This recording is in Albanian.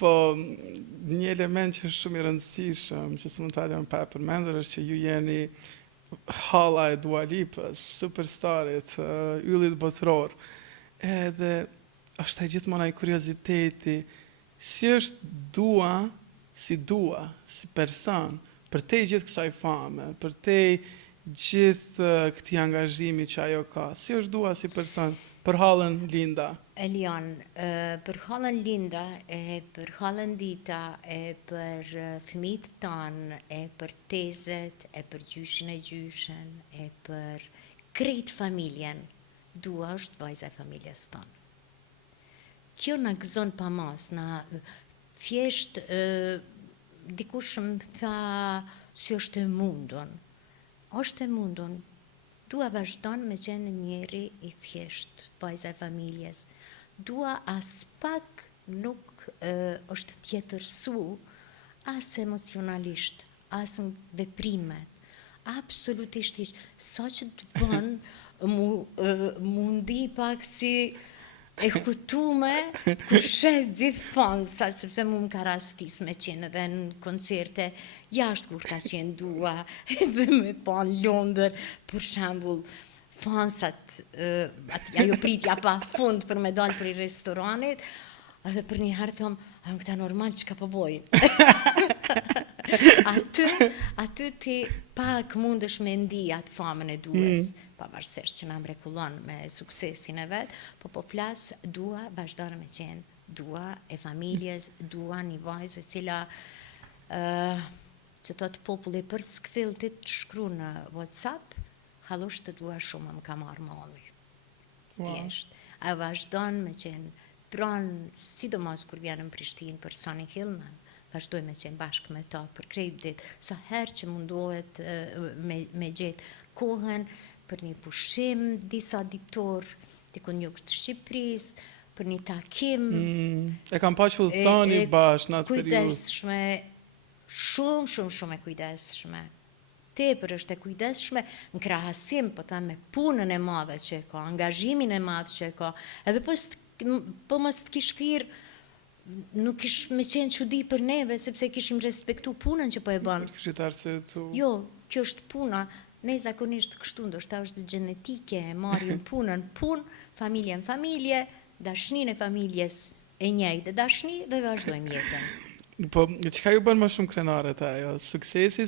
Po, një element që është shumë i rëndësishëm, që s'mund ta lëm pa e përmendur, është që ju jeni halla e Dua Lipës, superstarit, yllit botëror. Edhe është gjithmonë ai kurioziteti, si është Dua, si person, për te gjithë kësaj fame, për te gjithë këtij angazhimi që ajo ka. Si është Dua si person për hallën Linda? Elion, për hallën Linda, e për hallën Dita, e për fëmijët tanë, e për tezet, e për gjyshin e gjyshen, e për krejt familjen, Dua është vajza e familjes tanë. Kjo na gëzon pa mas, na thjesht dikush më tha si është e mundun. Është e mundun. Dua vazhdon me qenë njeri i thjesht, vajza e familjes. Dua as pak nuk është tjetërsu, as emocionalisht, as në veprimet. Absolutisht ishtë. Sa që të bën, mu ndi pak si e kutume, ku shes gjithë fansa, sepse mu më ka rastis me qenë edhe në koncerte, jashtë kur ka qenë Dua, edhe me pa në Londër, për shembull, fansat, ajo pritja pa fund për me dalë për i restoranit, edhe për një herë thom, a më këta normal që ka po bojnë. Aty ti pak mundesh me ndi atë famën e Duas, pavarësisht që na mrekullon me suksesin e vet, po flas Dua vazhdon me qenë Dua e familjes, Dua një vajzë e cila që thot populli për skfilltit të shkru në WhatsApp, hallosh të Dua shumë më ka marrë molli. Thjesht. A vazhdon me qenë pranë, sidomos kur vjen në Prishtinë për Sunny Hill, vazhdoj me qenë bashkë me ta për krejt ditë, sa herë që mundohet me gjetë kohën për një pushim, disa ditor, dikun jug të Shqipërisë, për një takim. E kam pa që udhtoni bashkë në atë periudhë. Kujdesshme, shumë e kujdesshme. Tepër është e kujdesshme në krahasim, po ta me punën e madhe që e ka, angazhimin e madh që e ka, edhe po mos të kish thirr, nuk kish me qenë çudi për neve, sepse kishim respektu punën që po e bën. Kishit arsyetu. Jo, kjo është puna, ne zakonisht kështu ndoshta është gjenetike, e marrim punën, familje, dashnin e familjes e njëjtë dashni dhe vazhdojmë jetën. Po, çka ju bën më shumë krenare ajo? Suksesi